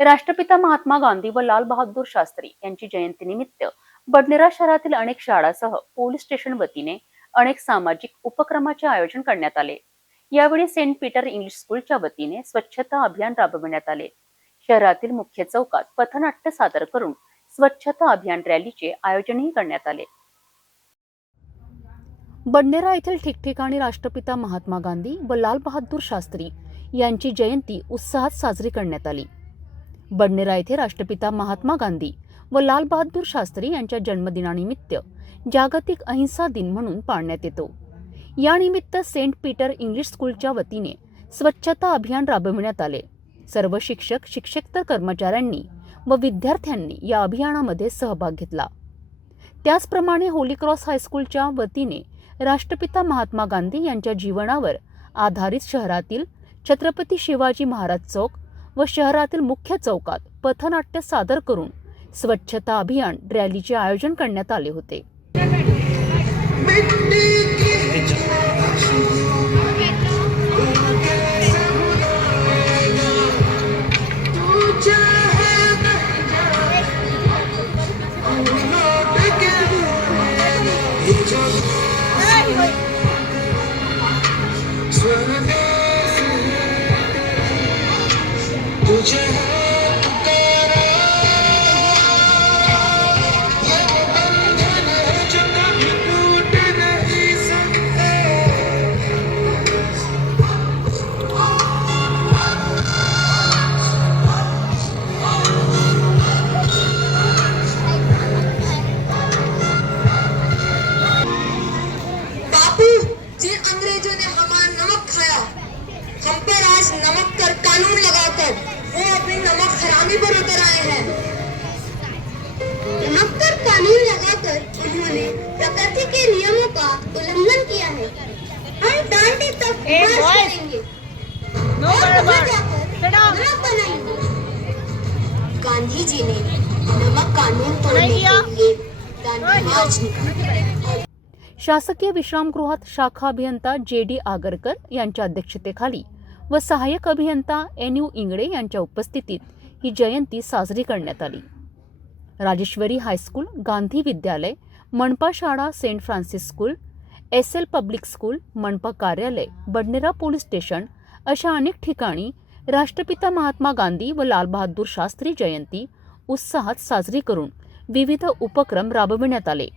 राष्ट्रपिता महात्मा गांधी व लाल बहादूर शास्त्री यांची जयंतीनिमित्त बडनेरा शहरातील अनेक शाळासह पोलीस स्टेशन वतीने अनेक सामाजिक उपक्रमाचे आयोजन करण्यात आले. यावेळी सेंट पीटर इंग्लिश स्कूलच्या वतीने स्वच्छता अभियान राबविण्यात आले. शहरातील मुख्य चौकात पथनाट्य सादर करून स्वच्छता अभियान रॅलीचे आयोजनही करण्यात आले. बडनेरा येथील ठिकठिकाणी राष्ट्रपिता महात्मा गांधी व लाल बहादूर शास्त्री यांची जयंती उत्साहात साजरी करण्यात आली. बडनेरा येथे राष्ट्रपिता महात्मा गांधी व लालबहादूर शास्त्री यांच्या जन्मदिनानिमित्त जागतिक अहिंसा दिन म्हणून पाळण्यात येतो. यानिमित्त सेंट पीटर इंग्लिश स्कूलच्या वतीने स्वच्छता अभियान राबविण्यात आले. सर्व शिक्षक शिक्षकेतर कर्मचाऱ्यांनी व विद्यार्थ्यांनी या अभियानामध्ये सहभाग घेतला. त्याचप्रमाणे होली क्रॉस हायस्कूलच्या वतीने राष्ट्रपिता महात्मा गांधी यांच्या जीवनावर आधारित शहरातील छत्रपती शिवाजी महाराज चौक व शहरातील मुख्य चौकात पथनाट्य सादर करून स्वच्छता अभियान रॅलीचे आयोजन करण्यात आले होते. तुझे गांधी जी ने नमक कानून तोड़ने? के लिए मार्च निकाला शासकीय विश्रामगृहात शाखा अभियंता जे डी आगरकर यांच्या अध्यक्षतेखाली व सहाय्यक अभियंता एन यू इंगडे यांच्या उपस्थितीत ही जयंती साजरी करण्यात आली. राजेश्वरी हायस्कूल गांधी विद्यालय मनपा शाळा Saint Francis school S L public school मनपा कार्यालय बडनेरा पोलीस स्टेशन अशा अनेक ठिकाणी राष्ट्रपिता महात्मा गांधी व लालबहादूर शास्त्री जयंती उत्साहात साजरी करून विविध उपक्रम राबविण्यात आले.